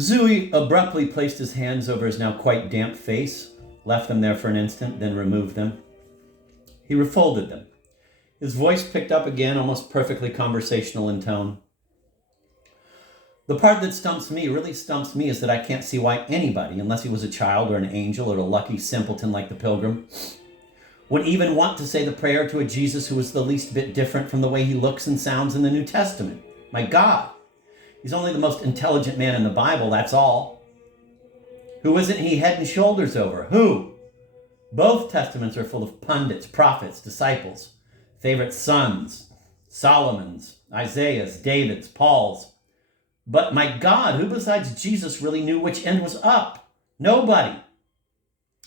Zooey abruptly placed his hands over his now quite damp face, left them there for an instant, then removed them. He refolded them. His voice picked up again, almost perfectly conversational in tone. The part that really stumps me, is that I can't see why anybody, unless he was a child or an angel or a lucky simpleton like the pilgrim, would even want to say the prayer to a Jesus who was the least bit different from the way he looks and sounds in the New Testament. My God, he's only the most intelligent man in the Bible, that's all. Who isn't he head and shoulders over? Who? Both testaments are full of pundits, prophets, disciples, favorite sons, Solomon's, Isaiah's, David's, Paul's. But my God, who besides Jesus really knew which end was up? Nobody.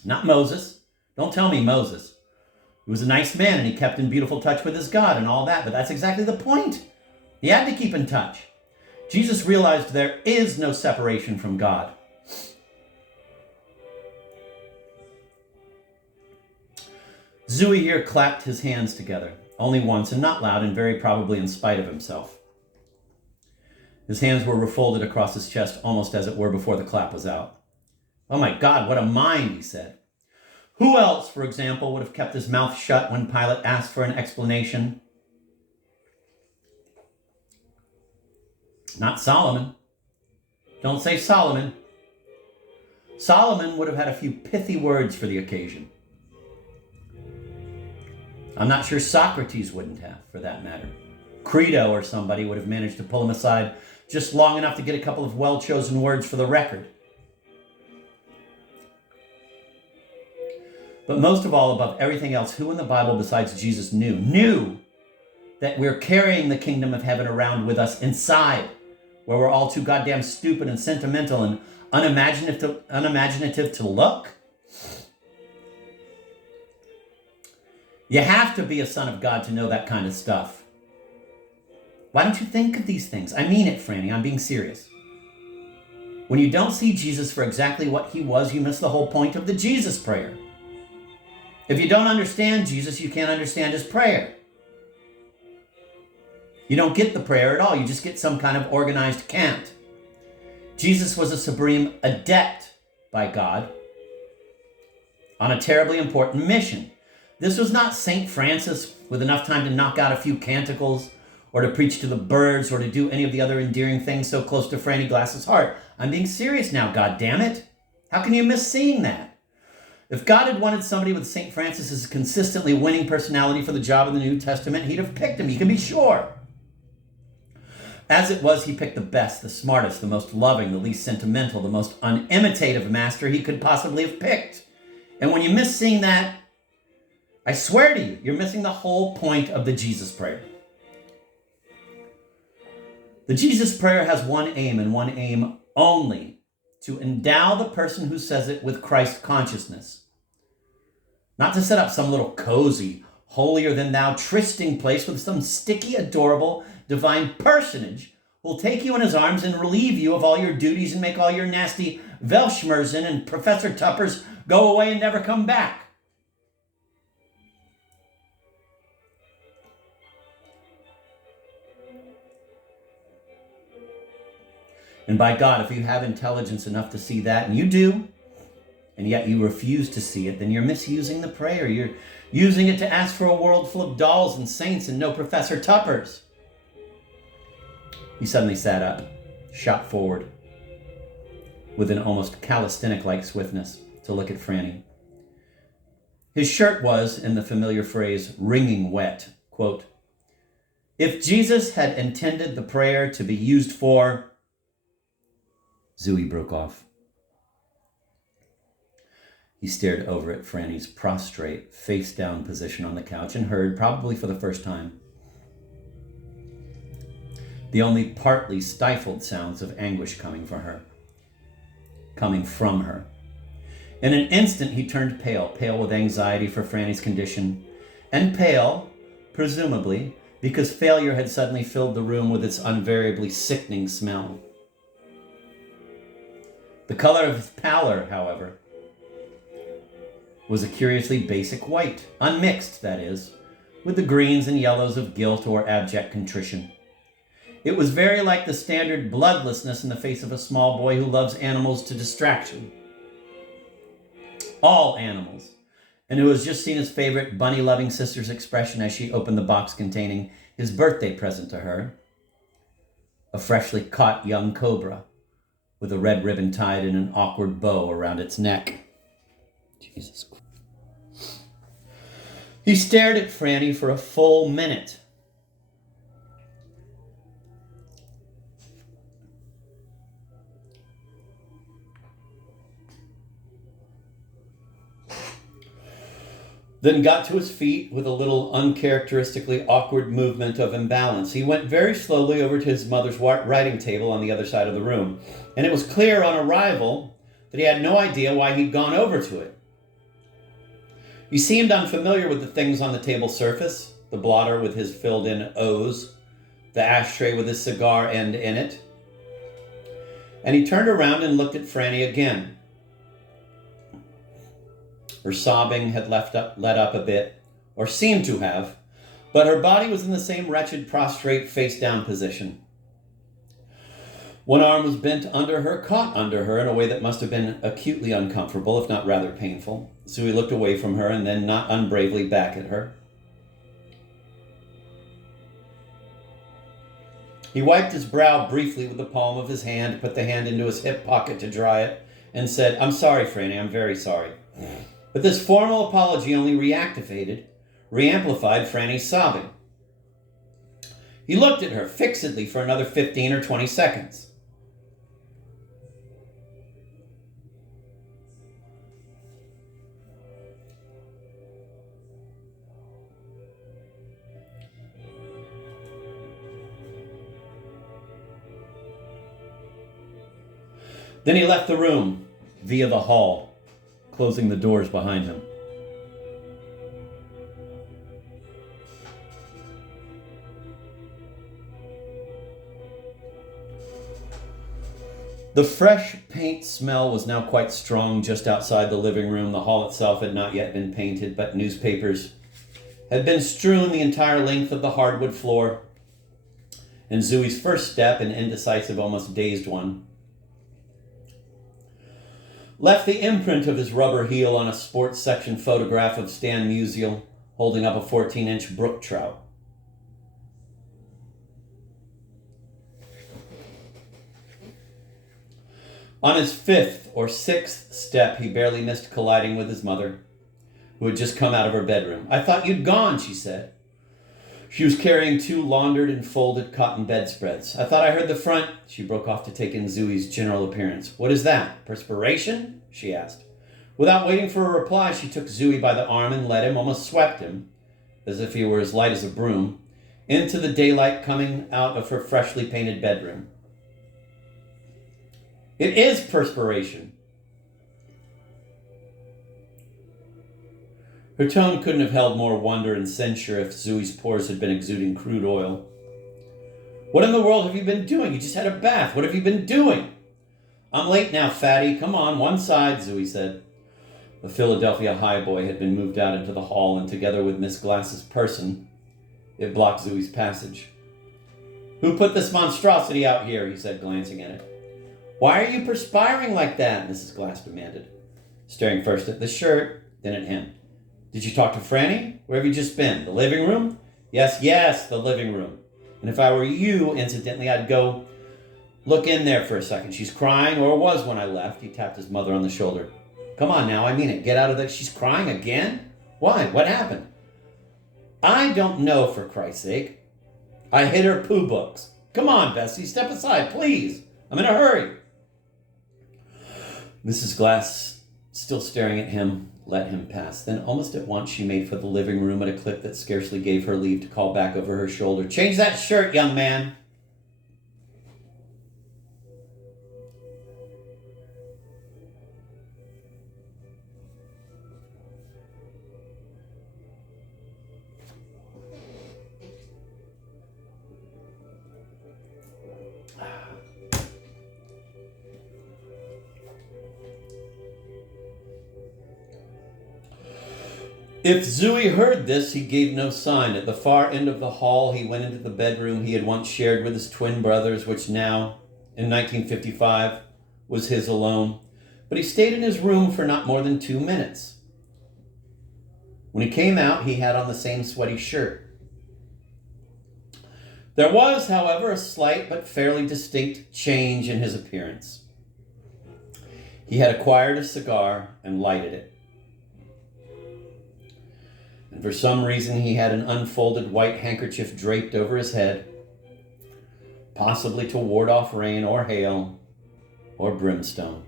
Not Moses. Don't tell me Moses. He was a nice man and he kept in beautiful touch with his God and all that, but that's exactly the point. He had to keep in touch. Jesus realized there is no separation from God. Zooey here clapped his hands together, only once and not loud and very probably in spite of himself. His hands were refolded across his chest almost as it were before the clap was out. Oh my God, what a mind, he said. Who else, for example, would have kept his mouth shut when Pilate asked for an explanation? Not Solomon. Don't say Solomon. Solomon would have had a few pithy words for the occasion. I'm not sure Socrates wouldn't have, for that matter. Credo or somebody would have managed to pull him aside just long enough to get a couple of well-chosen words for the record. But most of all, above everything else, who in the Bible besides Jesus knew that we're carrying the kingdom of heaven around with us inside, where we're all too goddamn stupid and sentimental and unimaginative to look? You have to be a son of God to know that kind of stuff. Why don't you think of these things? I mean it, Franny. I'm being serious. When you don't see Jesus for exactly what he was, you miss the whole point of the Jesus prayer. If you don't understand Jesus, you can't understand his prayer. You don't get the prayer at all. You just get some kind of organized cant. Jesus was a supreme adept by God on a terribly important mission. This was not St. Francis with enough time to knock out a few canticles or to preach to the birds or to do any of the other endearing things so close to Franny Glass's heart. I'm being serious now, goddammit. How can you miss seeing that? If God had wanted somebody with St. Francis's consistently winning personality for the job in the New Testament, he'd have picked him, you can be sure. As it was, he picked the best, the smartest, the most loving, the least sentimental, the most unimitative master he could possibly have picked. And when you miss seeing that, I swear to you, you're missing the whole point of the Jesus prayer. The Jesus prayer has one aim and one aim only: to endow the person who says it with Christ consciousness. Not to set up some little cozy, holier-than-thou trysting place with some sticky, adorable, divine personage who'll take you in his arms and relieve you of all your duties and make all your nasty Weltschmerzen and Professor Tuppers go away and never come back. And by God, if you have intelligence enough to see that, and you do, and yet you refuse to see it, then you're misusing the prayer. You're using it to ask for a world full of dolls and saints and no Professor Tuppers. He suddenly sat up, shot forward, with an almost calisthenic-like swiftness, to look at Franny. His shirt was, in the familiar phrase, wringing wet. Quote, if Jesus had intended the prayer to be used for... Zooey broke off. He stared over at Franny's prostrate, face-down position on the couch and heard, probably for the first time, the only partly stifled sounds of anguish coming from her. In an instant, he turned pale with anxiety for Franny's condition, and pale, presumably, because failure had suddenly filled the room with its invariably sickening smell. The color of his pallor, however, was a curiously basic white, unmixed, that is, with the greens and yellows of guilt or abject contrition. It was very like the standard bloodlessness in the face of a small boy who loves animals to distraction. All animals. And who has just seen his favorite bunny-loving sister's expression as she opened the box containing his birthday present to her. A freshly caught young cobra with a red ribbon tied in an awkward bow around its neck. Jesus Christ. He stared at Franny for a full minute. Then got to his feet with a little uncharacteristically awkward movement of imbalance. He went very slowly over to his mother's writing table on the other side of the room, and it was clear on arrival that he had no idea why he'd gone over to it. He seemed unfamiliar with the things on the table surface, the blotter with his filled-in O's, the ashtray with his cigar end in it. And he turned around and looked at Franny again. Her sobbing had let up a bit, or seemed to have, but her body was in the same wretched, prostrate, face-down position. One arm was bent under her, caught under her in a way that must have been acutely uncomfortable, if not rather painful. Zooey looked away from her and then not unbravely back at her. He wiped his brow briefly with the palm of his hand, put the hand into his hip pocket to dry it, and said, "I'm sorry, Franny, I'm very sorry." But this formal apology only reamplified Franny's sobbing. He looked at her fixedly for another 15 or 20 seconds. Then he left the room via the hall, closing the doors behind him. The fresh paint smell was now quite strong just outside the living room. The hall itself had not yet been painted, but newspapers had been strewn the entire length of the hardwood floor. And Zooey's first step, an indecisive, almost dazed one, left the imprint of his rubber heel on a sports section photograph of Stan Musial holding up a 14-inch brook trout. On his fifth or sixth step, he barely missed colliding with his mother, who had just come out of her bedroom. "I thought you'd gone," she said. She was carrying 2 laundered and folded cotton bedspreads. "I thought I heard the front..." She broke off to take in Zooey's general appearance. "What is that? Perspiration?" she asked. Without waiting for a reply, she took Zooey by the arm and led him, almost swept him, as if he were as light as a broom, into the daylight coming out of her freshly painted bedroom. "It is perspiration." Her tone couldn't have held more wonder and censure if Zooey's pores had been exuding crude oil. "What in the world have you been doing? You just had a bath. What have you been doing?" "I'm late now, fatty. Come on, one side," Zooey said. The Philadelphia high boy had been moved out into the hall, and together with Miss Glass's person, it blocked Zooey's passage. "Who put this monstrosity out here?" he said, glancing at it. "Why are you perspiring like that?" Mrs. Glass demanded, staring first at the shirt, then at him. "Did you talk to Franny? Where have you just been? The living room?" Yes, the living room. And if I were you, incidentally, I'd go look in there for a second. She's crying, or was when I left." He tapped his mother on the shoulder. "Come on now, I mean it. Get out of there. She's crying again? Why? What happened?" "I don't know, for Christ's sake. I hid her poo books." "Come on, Bessie, step aside, please. I'm in a hurry." Mrs. Glass, still staring at him, let him pass. Then almost at once she made for the living room at a clip that scarcely gave her leave to call back over her shoulder, "Change that shirt, young man." If Zooey heard this, he gave no sign. At the far end of the hall, he went into the bedroom he had once shared with his twin brothers, which now, in 1955, was his alone. But he stayed in his room for not more than 2 minutes. When he came out, he had on the same sweaty shirt. There was, however, a slight but fairly distinct change in his appearance. He had acquired a cigar and lighted it. And for some reason, he had an unfolded white handkerchief draped over his head, possibly to ward off rain or hail or brimstone.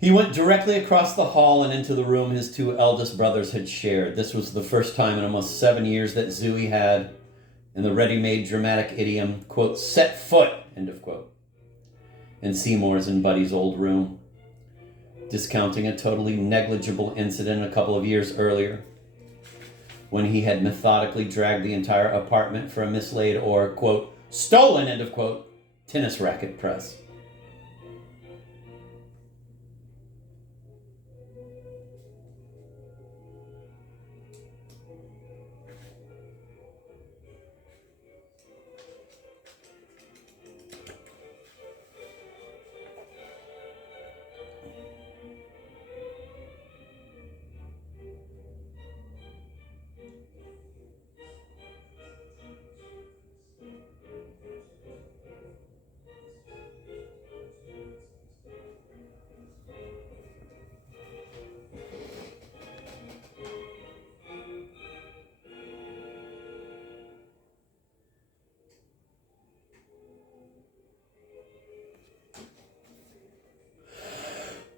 He went directly across the hall and into the room his two eldest brothers had shared. This was the first time in almost 7 years that Zooey had, in the ready-made dramatic idiom, quote, set foot, end of quote, in Seymour's and Buddy's old room, discounting a totally negligible incident a couple of years earlier, when he had methodically dragged the entire apartment for a mislaid or, quote, stolen, end of quote, tennis racket press.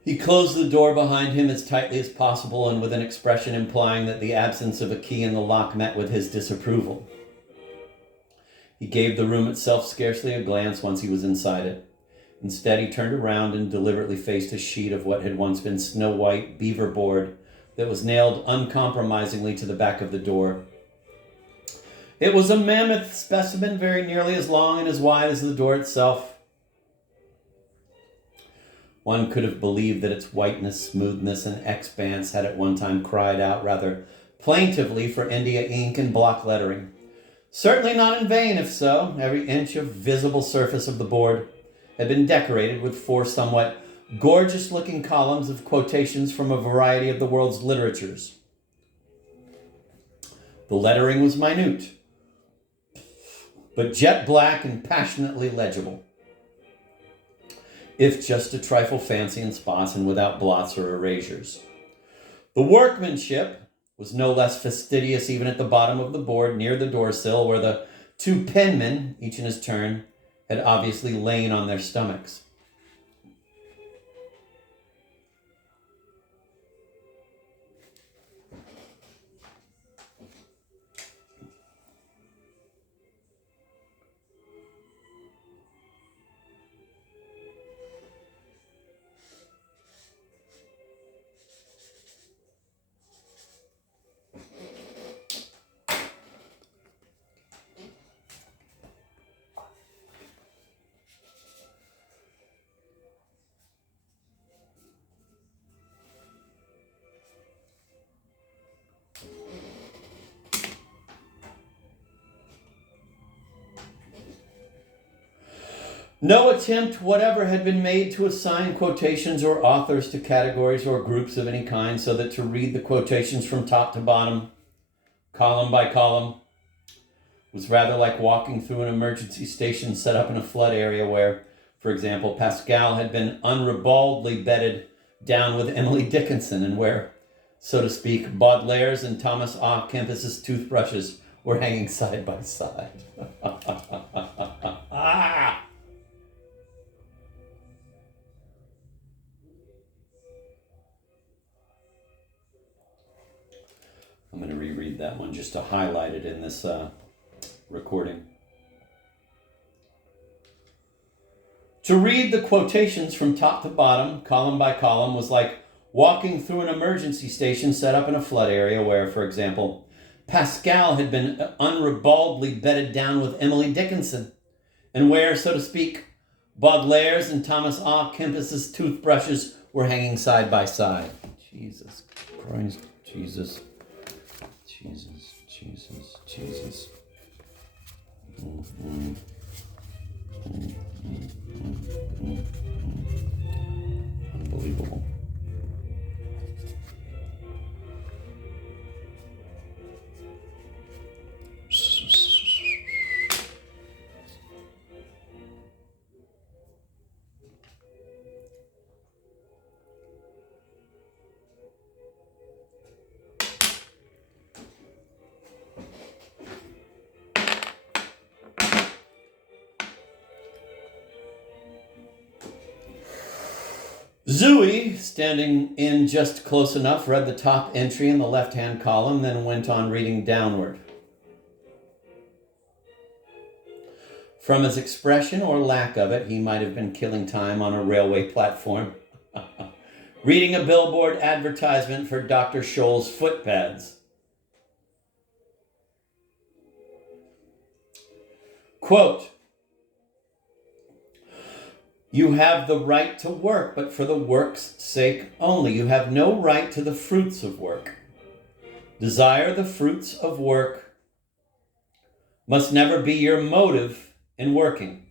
He closed the door behind him as tightly as possible and with an expression implying that the absence of a key in the lock met with his disapproval. He gave the room itself scarcely a glance once he was inside it. Instead, he turned around and deliberately faced a sheet of what had once been snow-white beaver board that was nailed uncompromisingly to the back of the door. It was a mammoth specimen, very nearly as long and as wide as the door itself. One could have believed that its whiteness, smoothness, and expanse had at one time cried out rather plaintively for India ink and block lettering. Certainly not in vain, if so. Every inch of visible surface of the board had been decorated with 4 somewhat gorgeous-looking columns of quotations from a variety of the world's literatures. The lettering was minute, but jet black and passionately legible, if just a trifle fancy in spots and without blots or erasures. The workmanship was no less fastidious even at the bottom of the board near the door sill where the 2 penmen, each in his turn, had obviously lain on their stomachs. No attempt whatever had been made to assign quotations or authors to categories or groups of any kind, so that to read the quotations from top to bottom, column by column, was rather like walking through an emergency station set up in a flood area where, for example, Pascal had been unribaldly bedded down with Emily Dickinson, and where, so to speak, Baudelaire's and Thomas A. Kempis's toothbrushes were hanging side by side. I'm going to reread that one just to highlight it in this recording. To read the quotations from top to bottom, column by column, was like walking through an emergency station set up in a flood area where, for example, Pascal had been unribaldly bedded down with Emily Dickinson, and where, so to speak, Baudelaire's and Thomas A. Kempis's toothbrushes were hanging side by side. Jesus Christ, Jesus. Unbelievable. Zooey, standing in just close enough, read the top entry in the left-hand column, then went on reading downward. From his expression or lack of it, he might have been killing time on a railway platform, reading a billboard advertisement for Dr. Scholl's foot pads. Quote, "You have the right to work, but for the work's sake only. You have no right to the fruits of work. Desire the fruits of work must never be your motive in working.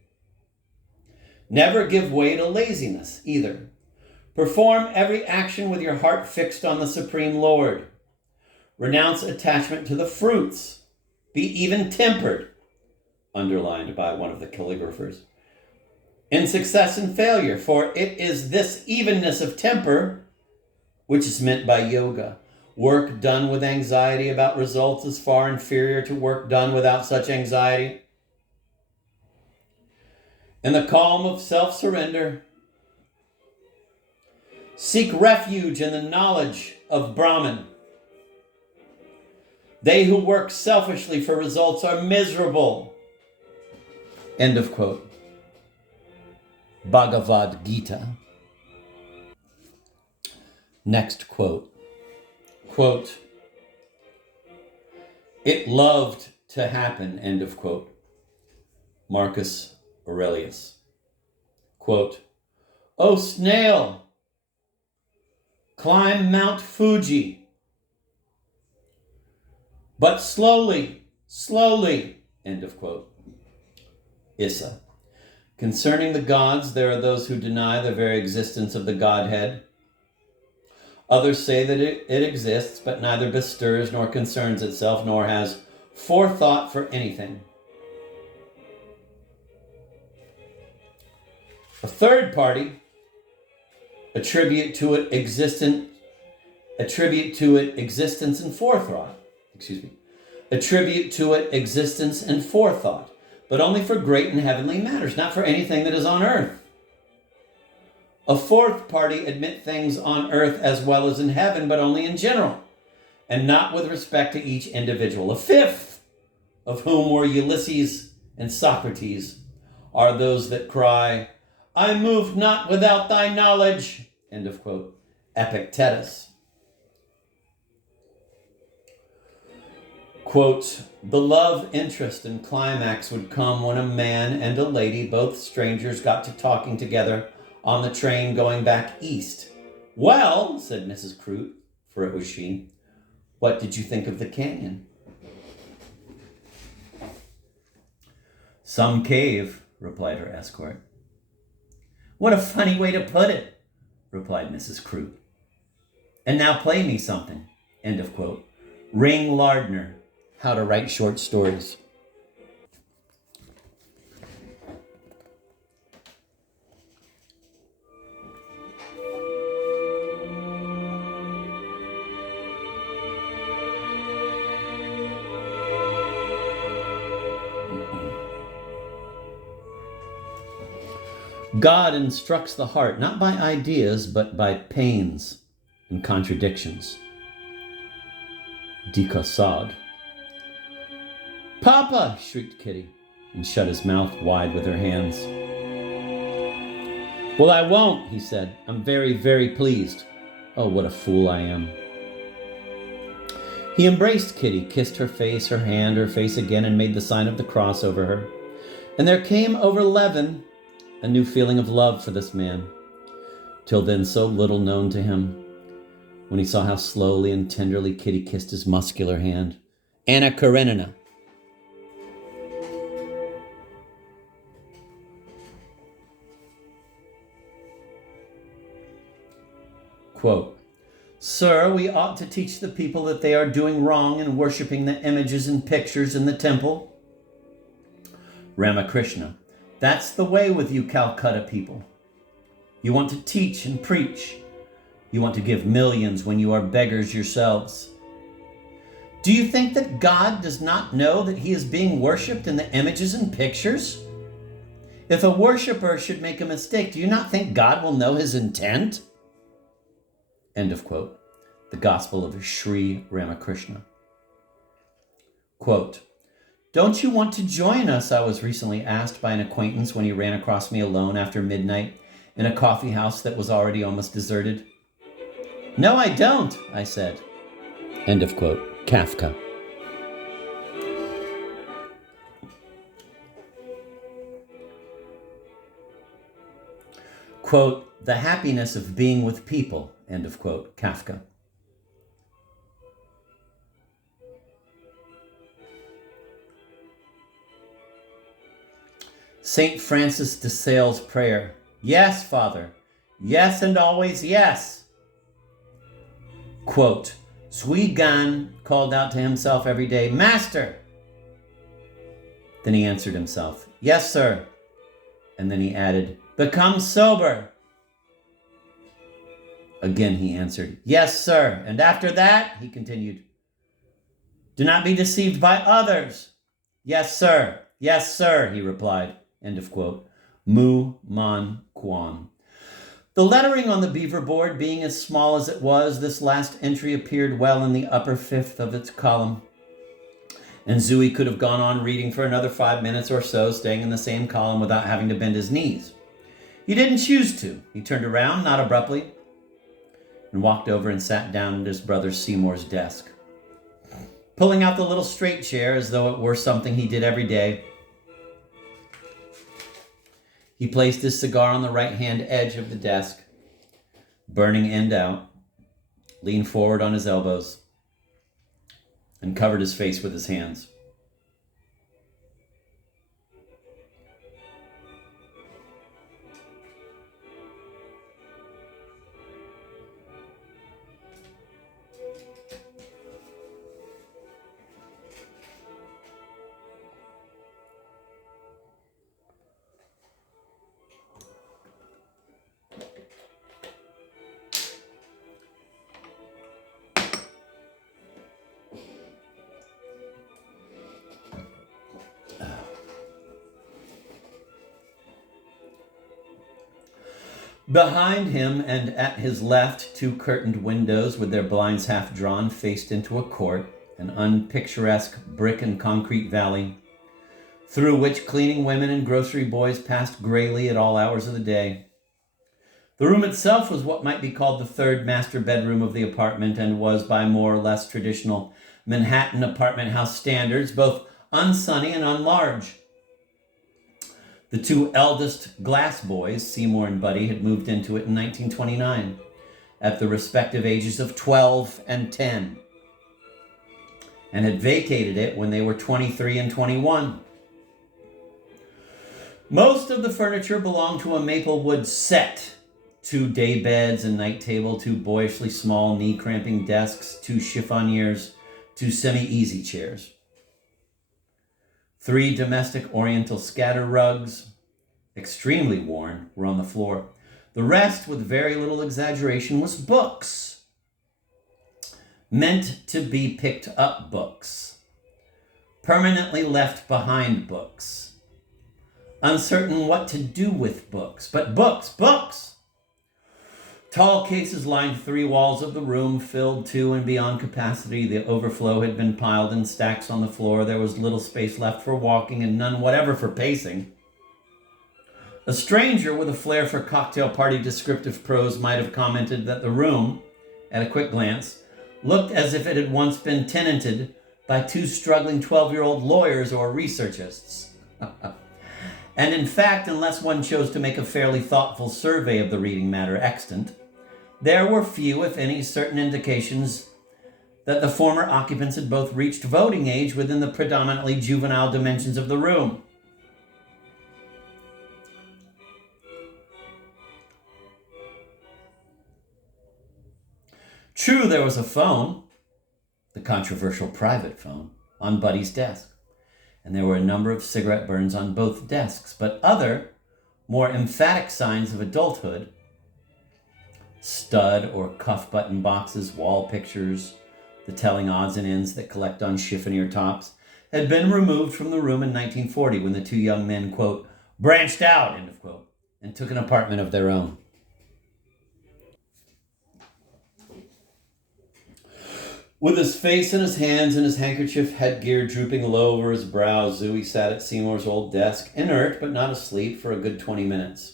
Never give way to laziness either. Perform every action with your heart fixed on the Supreme Lord. Renounce attachment to the fruits. Be even tempered," underlined by one of the calligraphers, "in success and failure, for it is this evenness of temper which is meant by yoga. Work done with anxiety about results is far inferior to work done without such anxiety. In the calm of self-surrender, seek refuge in the knowledge of Brahman. They who work selfishly for results are miserable." End of quote. Bhagavad Gita. Next quote. Quote, "It loved to happen," end of quote. Marcus Aurelius. Quote, "O snail, climb Mount Fuji, but slowly, slowly," end of quote. Issa. "Concerning the gods, there are those who deny the very existence of the Godhead. Others say that it exists, but neither bestirs nor concerns itself, nor has forethought for anything. A third party attribute to it existence and forethought. Attribute to it existence and forethought, but only for great and heavenly matters, not for anything that is on earth. A fourth party admit things on earth as well as in heaven, but only in general, and not with respect to each individual. A fifth, of whom were Ulysses and Socrates, are those that cry, 'I move not without thy knowledge,' end of quote. Epictetus. Quote, "The love interest and climax would come when a man and a lady, both strangers, got to talking together on the train going back east. 'Well,' said Mrs. Croot, for it was she, 'what did you think of the canyon?' 'Some cave,' replied her escort. 'What a funny way to put it,' replied Mrs. Croot. 'And now play me something,' end of quote. Ring Lardner, How to Write Short Stories. God instructs the heart not by ideas, but by pains and contradictions. De Caussade. "Papa!" shrieked Kitty, and shut his mouth wide with her hands. "Well, I won't," he said. "I'm very, very pleased. Oh, what a fool I am." He embraced Kitty, kissed her face, her hand, her face again, and made the sign of the cross over her. And there came over Levin a new feeling of love for this man, till then so little known to him, when he saw how slowly and tenderly Kitty kissed his muscular hand. Anna Karenina. Quote, "Sir, we ought to teach the people that they are doing wrong in worshiping the images and pictures in the temple." Ramakrishna, that's the way with you Calcutta people. You want to teach and preach. You want to give millions when you are beggars yourselves. Do you think that God does not know that he is being worshipped in the images and pictures? If a worshiper should make a mistake, do you not think God will know his intent? End of quote. The Gospel of Sri Ramakrishna. Quote, "Don't you want to join us?" I was recently asked by an acquaintance when he ran across me alone after midnight in a coffee house that was already almost deserted. "No, I don't," I said. End of quote. Kafka. Quote, "The happiness of being with people," end of quote, Kafka. St. Francis de Sales' prayer. Yes, Father. Yes, and always yes. Quote, Zooey called out to himself every day, "Master." Then he answered himself, "Yes, sir." And then he added, "Become sober." Again he answered, "Yes, sir." And after that, he continued, "Do not be deceived by others." "Yes, sir. Yes, sir," he replied. End of quote. Mu Man Kwan. The lettering on the beaver board being as small as it was, this last entry appeared well in the upper fifth of its column. And Zooey could have gone on reading for another 5 minutes or so, staying in the same column without having to bend his knees. He didn't choose to. He turned around, not abruptly, and walked over and sat down at his brother Seymour's desk. Pulling out the little straight chair as though it were something he did every day, he placed his cigar on the right-hand edge of the desk, burning end out, leaned forward on his elbows, and covered his face with his hands. Behind him and at his left, 2 curtained windows with their blinds half drawn faced into a court, an unpicturesque brick and concrete valley, through which cleaning women and grocery boys passed grayly at all hours of the day. The room itself was what might be called the third master bedroom of the apartment, and was by more or less traditional Manhattan apartment house standards both unsunny and unlarge. The 2 eldest Glass boys, Seymour and Buddy, had moved into it in 1929 at the respective ages of 12 and 10, and had vacated it when they were 23 and 21. Most of the furniture belonged to a maple wood set: 2 day beds, a night table, 2 boyishly small knee-cramping desks, 2 chiffoniers, 2 semi-easy chairs. 3 domestic oriental scatter rugs, extremely worn, were on the floor. The rest, with very little exaggeration, was books. Meant to be picked up books. Permanently left behind books. Uncertain what to do with books, but books! Tall cases lined 3 walls of the room, filled to and beyond capacity. The overflow had been piled in stacks on the floor. There was little space left for walking and none whatever for pacing. A stranger with a flair for cocktail party descriptive prose might have commented that the room, at a quick glance, looked as if it had once been tenanted by two struggling 12-year-old lawyers or researchists. And in fact, unless one chose to make a fairly thoughtful survey of the reading matter extant, there were few, if any, certain indications that the former occupants had both reached voting age within the predominantly juvenile dimensions of the room. True, there was a phone, the controversial private phone, on Buddy's desk, and there were a number of cigarette burns on both desks, but other, more emphatic signs of adulthood, stud or cuff button boxes, wall pictures, the telling odds and ends that collect on chiffonier tops, had been removed from the room in 1940 when the two young men, quote, branched out, end of quote, and took an apartment of their own. With his face in his hands and his handkerchief headgear drooping low over his brow, Zooey sat at Seymour's old desk, inert but not asleep, for a good 20 minutes.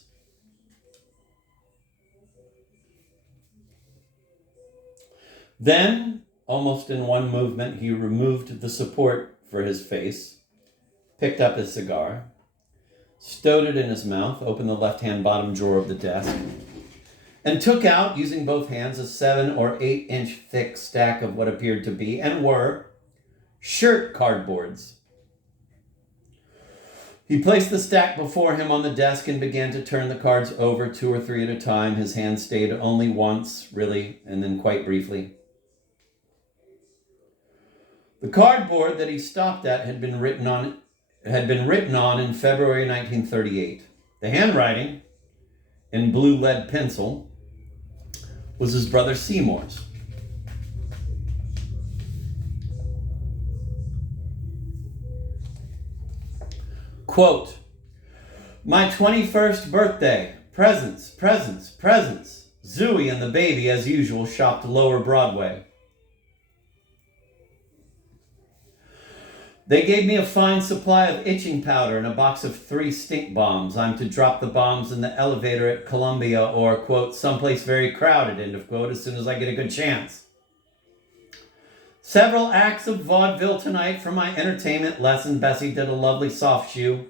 Then, almost in one movement, he removed the support for his face, picked up his cigar, stowed it in his mouth, opened the left-hand bottom drawer of the desk, and took out, using both hands, a 7 or 8 inch thick stack of what appeared to be, and were, shirt cardboards. He placed the stack before him on the desk and began to turn the cards over 2 or 3 at a time. His hand stayed only once, really, and then quite briefly. The cardboard that he stopped at had been written on in February 1938. The handwriting, in blue lead pencil, was his brother Seymour's. Quote, "My 21st birthday. Presents, presents, presents. Zooey and the baby, as usual, shopped Lower Broadway. They gave me a fine supply of itching powder and a box of 3 stink bombs. I'm to drop the bombs in the elevator at Columbia or, quote, someplace very crowded, end of quote, as soon as I get a good chance. Several acts of vaudeville tonight for my entertainment lesson. Bessie did a lovely soft shoe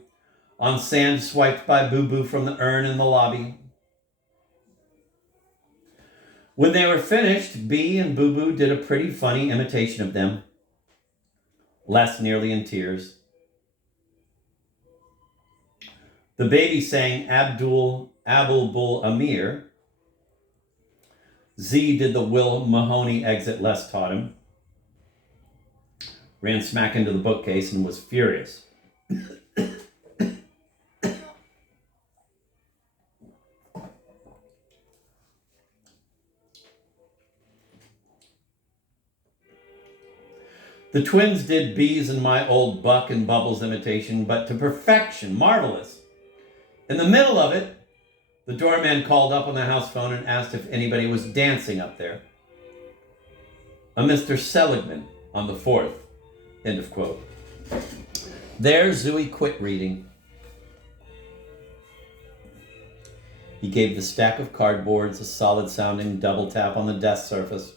on sand swiped by Boo Boo from the urn in the lobby. When they were finished, Bee and Boo Boo did a pretty funny imitation of them. Les nearly in tears. The baby sang Abul Amir. Z did the Will Mahoney exit Les taught him. Ran smack into the bookcase and was furious. The twins did Bees and my old Buck and Bubbles imitation, but to perfection, marvelous. In the middle of it, the doorman called up on the house phone and asked if anybody was dancing up there. A Mr. Seligman on the 4th, end of quote. There, Zooey quit reading. He gave the stack of cardboards a solid-sounding double tap on the desk surface,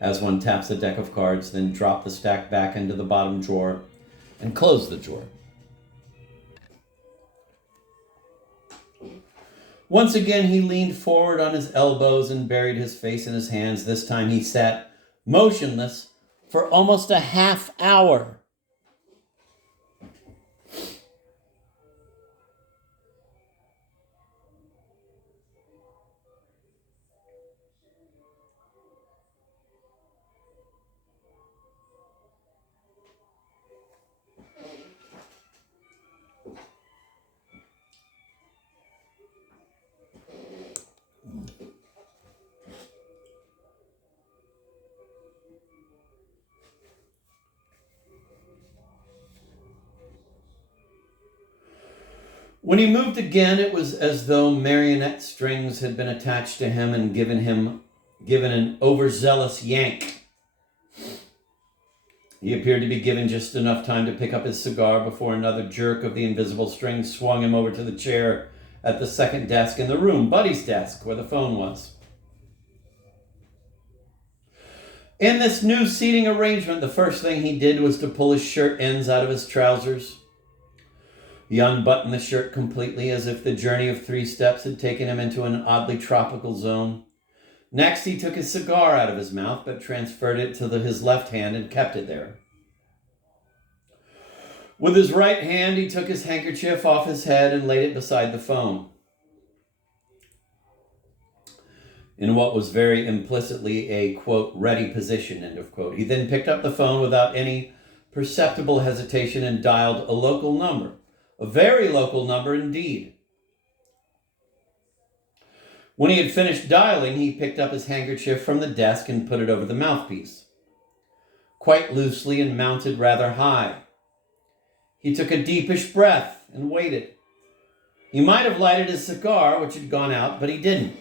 as one taps a deck of cards, then dropped the stack back into the bottom drawer and closed the drawer. Once again, he leaned forward on his elbows and buried his face in his hands. This time he sat motionless for almost a half hour. When he moved again, it was as though marionette strings had been attached to him and given an overzealous yank. He appeared to be given just enough time to pick up his cigar before another jerk of the invisible string swung him over to the chair at the second desk in the room, Buddy's desk, where the phone was. In this new seating arrangement, the first thing he did was to pull his shirt ends out of his trousers. He unbuttoned the shirt completely, as if the journey of 3 steps had taken him into an oddly tropical zone. Next, he took his cigar out of his mouth, but transferred it to his left hand and kept it there. With his right hand, he took his handkerchief off his head and laid it beside the phone, in what was very implicitly a, quote, ready position, end of quote. He then picked up the phone without any perceptible hesitation and dialed a local number, a very local number indeed. When he had finished dialing, he picked up his handkerchief from the desk and put it over the mouthpiece, quite loosely and mounted rather high. He took a deepish breath and waited. He might have lighted his cigar, which had gone out, but he didn't.